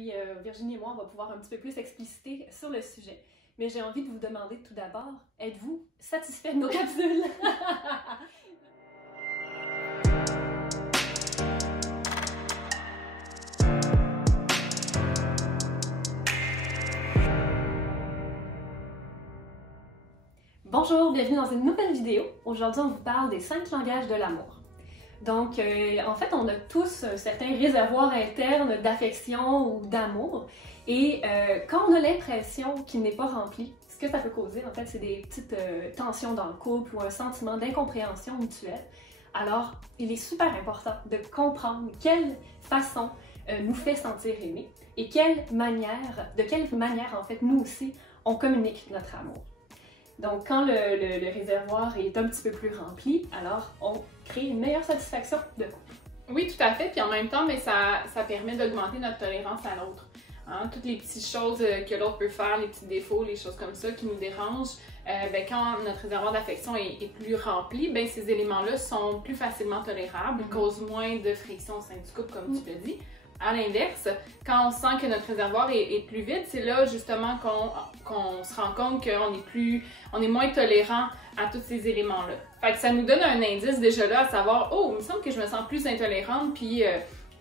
puis Virginie et moi, on va pouvoir un petit peu plus expliciter sur le sujet. Mais j'ai envie de vous demander tout d'abord, êtes-vous satisfait de nos capsules? Bonjour, bienvenue dans une nouvelle vidéo. Aujourd'hui, on vous parle des 5 langages de l'amour. Donc, en fait, on a tous un certain réservoir interne d'affection ou d'amour. Et quand on a l'impression qu'il n'est pas rempli, ce que ça peut causer, en fait, c'est des petites tensions dans le couple ou un sentiment d'incompréhension mutuelle. Alors, il est super important de comprendre quelle façon nous fait sentir aimés et de quelle manière, en fait, nous aussi, on communique notre amour. Donc, quand le réservoir est un petit peu plus rempli, alors on crée une meilleure satisfaction de couple. Oui, tout à fait. Puis en même temps, mais ça permet d'augmenter notre tolérance à l'autre. Hein? Toutes les petites choses que l'autre peut faire, les petits défauts, les choses comme ça qui nous dérangent, quand notre réservoir d'affection est plus rempli, ces éléments-là sont plus facilement tolérables, causent moins de friction au sein du couple, comme tu l'as dit. À l'inverse, quand on sent que notre réservoir est plus vide, c'est là justement qu'on se rend compte qu'on est moins tolérant à tous ces éléments-là. Fait que ça nous donne un indice déjà là à savoir, oh, il me semble que je me sens plus intolérante, puis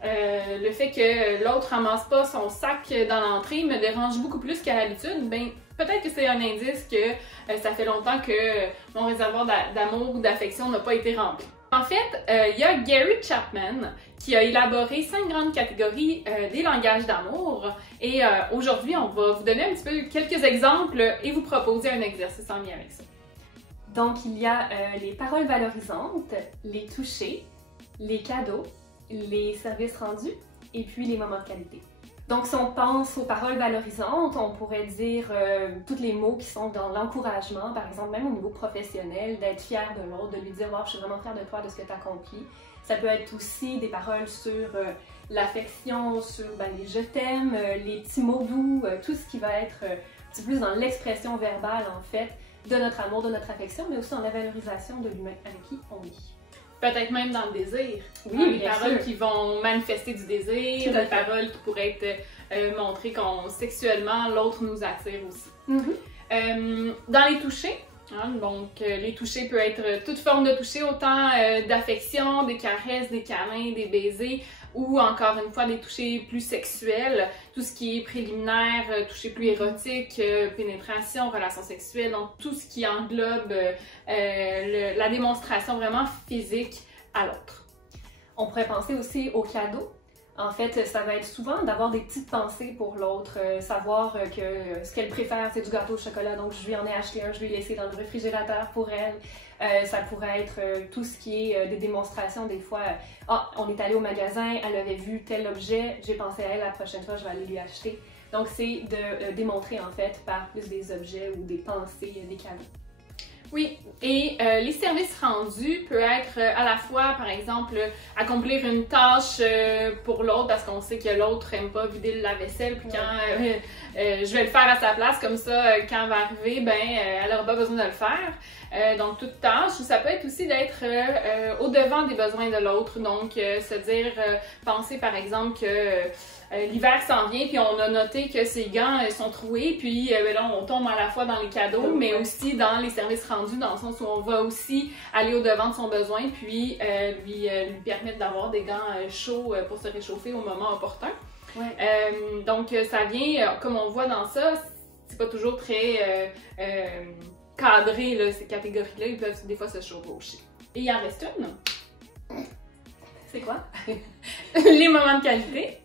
le fait que l'autre ramasse pas son sac dans l'entrée me dérange beaucoup plus qu'à l'habitude, peut-être que c'est un indice que ça fait longtemps que mon réservoir d'amour ou d'affection n'a pas été rempli. En fait, il y a Gary Chapman qui a élaboré 5 grandes catégories des langages d'amour. Et aujourd'hui, on va vous donner un petit peu quelques exemples et vous proposer un exercice en lien avec ça. Donc, il y a les paroles valorisantes, les touchés, les cadeaux, les services rendus et puis les moments de qualité. Donc, si on pense aux paroles valorisantes, on pourrait dire tous les mots qui sont dans l'encouragement, par exemple, même au niveau professionnel, d'être fier de l'autre, de lui dire « Wow, je suis vraiment fière de toi, de ce que tu as accompli ». Ça peut être aussi des paroles sur l'affection, sur les « je t'aime », les petits mots doux, tout ce qui va être un petit peu plus dans l'expression verbale, en fait, de notre amour, de notre affection, mais aussi dans la valorisation de l'humain avec qui on est. Peut-être même dans le désir. Oui, des paroles qui vont manifester du désir, des paroles qui pourraient être montrer qu'on sexuellement l'autre nous attire aussi. Dans les touchés, donc les touchés peuvent être toute forme de toucher, autant d'affection, des caresses, des câlins, des baisers, ou encore une fois des touchés plus sexuels, tout ce qui est préliminaire, toucher plus érotique, pénétration, relations sexuelles, donc tout ce qui englobe la démonstration vraiment physique à l'autre. On pourrait penser aussi aux cadeaux. En fait, ça va être souvent d'avoir des petites pensées pour l'autre, savoir que ce qu'elle préfère, c'est du gâteau au chocolat, donc je lui en ai acheté un, je lui ai laissé dans le réfrigérateur pour elle. Ça pourrait être tout ce qui est des démonstrations, des fois, on est allé au magasin, elle avait vu tel objet, j'ai pensé à elle, la prochaine fois, je vais aller lui acheter. Donc, c'est de démontrer, en fait, par plus des objets ou des pensées, des cadeaux. Oui, et les services rendus peuvent être à la fois, par exemple, accomplir une tâche pour l'autre parce qu'on sait que l'autre n'aime pas vider le lave-vaisselle, puis quand je vais le faire à sa place, comme ça, quand elle va arriver, elle n'aura pas besoin de le faire. Donc, toute tâche, ça peut être aussi d'être au-devant des besoins de l'autre, donc se dire, penser par exemple que l'hiver s'en vient, puis on a noté que ses gants sont troués, puis là, on tombe à la fois dans les cadeaux, mais aussi dans les services rendus, dans le sens où on va aussi aller au-devant de son besoin, puis lui permettre d'avoir des gants chauds pour se réchauffer au moment opportun. Ouais. Donc, ça vient, comme on voit dans ça, c'est pas toujours très cadré, là, ces catégories-là, ils peuvent des fois se chevaucher. Et il en reste une. C'est quoi? Les moments de qualité.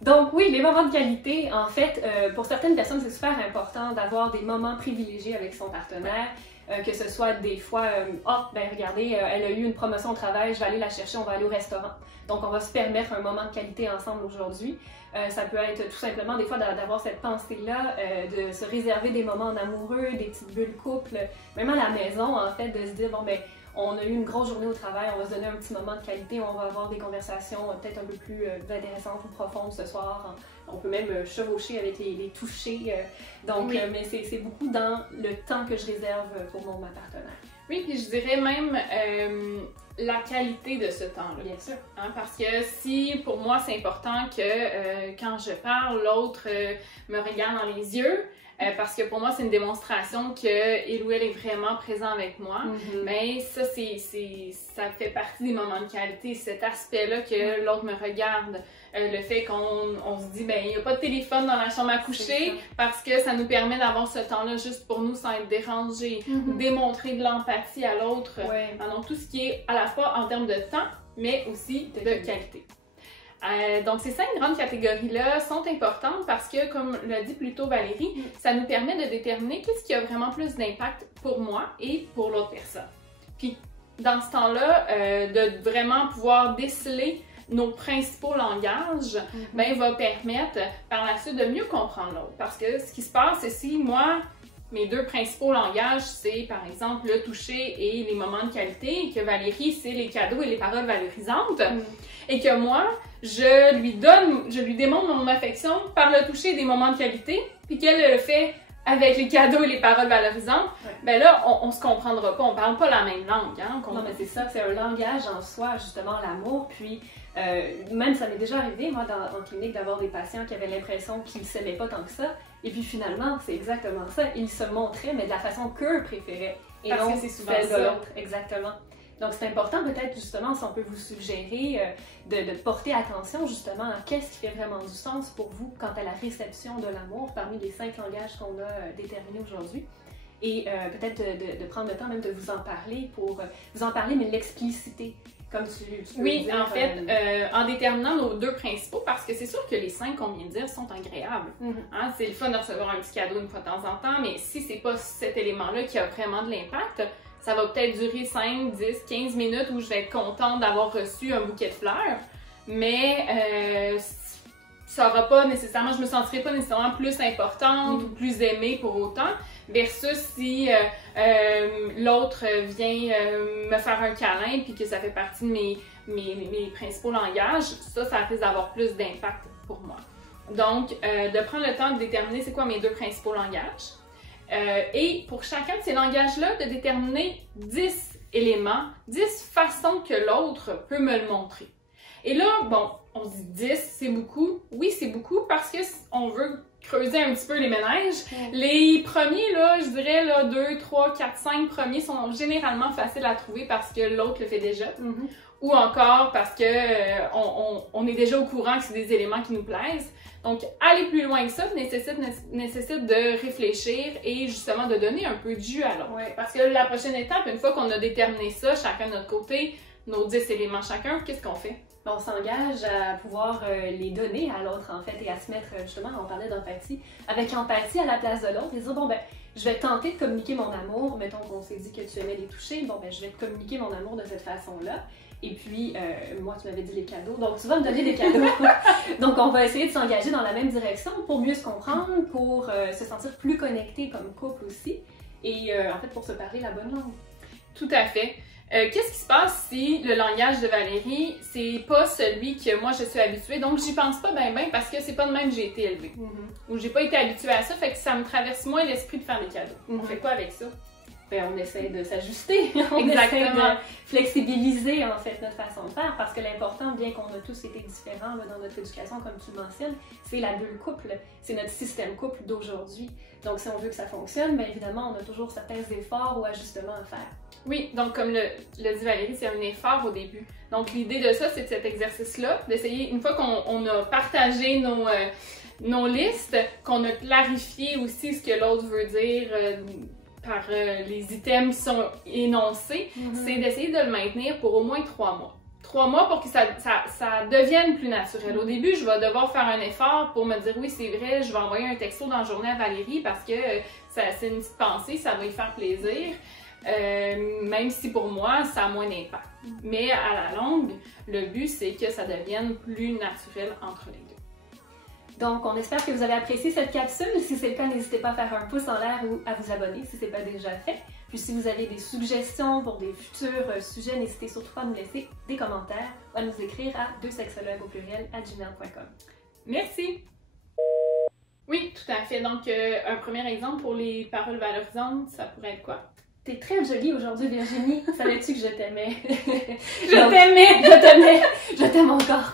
Donc oui, les moments de qualité, en fait, pour certaines personnes, c'est super important d'avoir des moments privilégiés avec son partenaire, que ce soit des fois, regardez, elle a eu une promotion au travail, je vais aller la chercher, on va aller au restaurant. Donc on va se permettre un moment de qualité ensemble aujourd'hui. Ça peut être tout simplement des fois d'avoir cette pensée-là, de se réserver des moments en amoureux, des petites bulles couple, même à la maison, en fait, de se dire, on a eu une grosse journée au travail, on va se donner un petit moment de qualité, on va avoir des conversations peut-être un peu plus intéressantes ou profondes ce soir. On peut même chevaucher avec les touchés. Mais c'est beaucoup dans le temps que je réserve pour ma partenaire. Oui, puis je dirais même, la qualité de ce temps-là. Bien sûr. Hein, parce que si, pour moi, c'est important que quand je parle, l'autre me regarde dans les yeux, parce que pour moi, c'est une démonstration qu'il ou elle est vraiment présent avec moi. Mais ça, ça fait partie des moments de qualité, cet aspect-là que l'autre me regarde. Le fait qu'on se dit, ben il n'y a pas de téléphone dans la chambre à coucher parce que ça nous permet d'avoir ce temps-là juste pour nous sans être dérangés, démontrer de l'empathie à l'autre. Donc tout ce qui est à la fois en termes de temps, mais aussi de qualité. Donc ces 5 grandes catégories-là sont importantes parce que, comme l'a dit plus tôt Valérie, ça nous permet de déterminer qu'est-ce qui a vraiment plus d'impact pour moi et pour l'autre personne. Puis dans ce temps-là, de vraiment pouvoir déceler nos principaux langages, ben, va permettre par la suite de mieux comprendre l'autre. Parce que ce qui se passe, c'est si moi, mes 2 principaux langages, c'est par exemple le toucher et les moments de qualité, et que Valérie, c'est les cadeaux et les paroles valorisantes, et que moi, je lui démontre mon affection par le toucher et des moments de qualité, puis qu'elle le fait avec les cadeaux et les paroles valorisantes, ben là, on se comprendra pas, on parle pas la même langue. Hein, non, mais c'est ça, c'est un langage en soi, justement, l'amour, puis même ça m'est déjà arrivé, moi, en clinique, d'avoir des patients qui avaient l'impression qu'ils ne s'aimaient pas tant que ça, et puis finalement, c'est exactement ça, ils se montraient, mais de la façon qu'eux préféraient, et parce non que c'est souvent celle de ça. l'autre, exactement. Donc c'est important peut-être justement, si on peut vous suggérer de porter attention justement à qu'est-ce qui fait vraiment du sens pour vous quant à la réception de l'amour parmi les 5 langages qu'on a déterminés aujourd'hui. Et peut-être de prendre le temps même de vous en parler mais l'expliciter. Comme tu peux oui, dire, en fait, en déterminant nos 2 principaux, parce que c'est sûr que les 5 qu'on vient de dire sont agréables. Hein, c'est le fun de recevoir un petit cadeau une fois de temps en temps, mais si c'est pas cet élément-là qui a vraiment de l'impact, ça va peut-être durer 5, 10, 15 minutes où je vais être contente d'avoir reçu un bouquet de fleurs, mais ça aura pas nécessairement, je me sentirai pas nécessairement plus importante ou plus aimée pour autant, versus si l'autre vient me faire un câlin puis que ça fait partie de mes principaux langages, ça risque d'avoir plus d'impact pour moi. Donc, de prendre le temps de déterminer c'est quoi mes 2 principaux langages, et pour chacun de ces langages-là, de déterminer 10 éléments, 10 façons que l'autre peut me le montrer. Et là, bon, on se dit 10, c'est beaucoup. Oui, c'est beaucoup parce qu'on veut creuser un petit peu les méninges. Les premiers, là, je dirais, là, 2, 3, 4, 5 premiers sont généralement faciles à trouver parce que l'autre le fait déjà. Ou encore parce que on est déjà au courant que c'est des éléments qui nous plaisent. Donc, aller plus loin que ça nécessite de réfléchir et justement de donner un peu de jus à l'autre. Parce que la prochaine étape, une fois qu'on a déterminé ça, chacun de notre côté, nos 10 éléments chacun, qu'est-ce qu'on fait? On s'engage à pouvoir les donner à l'autre, en fait, et à se mettre, justement, on parlait d'empathie, avec empathie à la place de l'autre, et dire, bon, ben, je vais tenter de communiquer mon amour. Mettons qu'on s'est dit que tu aimais les toucher, bon, ben, je vais te communiquer mon amour de cette façon-là. Et puis, moi, tu m'avais dit les cadeaux, donc tu vas me donner des cadeaux. Donc, on va essayer de s'engager dans la même direction pour mieux se comprendre, pour se sentir plus connectés comme couple aussi, et en fait, pour se parler la bonne langue. Tout à fait. Qu'est-ce qui se passe si le langage de Valérie, c'est pas celui que moi je suis habituée, donc j'y pense pas bien parce que c'est pas de même que j'ai été élevée. Ou j'ai pas été habituée à ça, fait que ça me traverse moins l'esprit de faire des cadeaux. On fait quoi avec ça? Ben, on essaie de s'ajuster, on Exactement. essaie de flexibiliser en fait notre façon de faire, parce que l'important, bien qu'on a tous été différents là, dans notre éducation, comme tu le mentionnes, c'est la bulle couple, c'est notre système couple d'aujourd'hui. Donc si on veut que ça fonctionne, bien évidemment, on a toujours certains efforts ou ajustements à faire. Oui, donc comme le dit Valérie, c'est un effort au début. Donc l'idée de ça, c'est de cet exercice-là, d'essayer, une fois qu'on a partagé nos listes, qu'on a clarifié aussi ce que l'autre veut dire par les items qui sont énoncés, c'est d'essayer de le maintenir pour au moins 3 mois. 3 mois pour que ça devienne plus naturel. Au début, je vais devoir faire un effort pour me dire oui, c'est vrai, je vais envoyer un texto dans la journée à Valérie parce que c'est une petite pensée, ça va lui faire plaisir. Même si pour moi, ça a moins d'impact. Mais à la longue, le but, c'est que ça devienne plus naturel entre les deux. Donc, on espère que vous avez apprécié cette capsule. Si c'est le cas, n'hésitez pas à faire un pouce en l'air ou à vous abonner si ce n'est pas déjà fait. Puis si vous avez des suggestions pour des futurs sujets, n'hésitez surtout pas à nous laisser des commentaires ou à nous écrire à 2sexologues@gmail.com. Merci! Oui, tout à fait. Donc, un premier exemple pour les paroles valorisantes, ça pourrait être quoi? T'es très jolie aujourd'hui, Virginie. Savais-tu que je t'aimais? Je t'aimais! Je t'aimais! Je t'aime encore!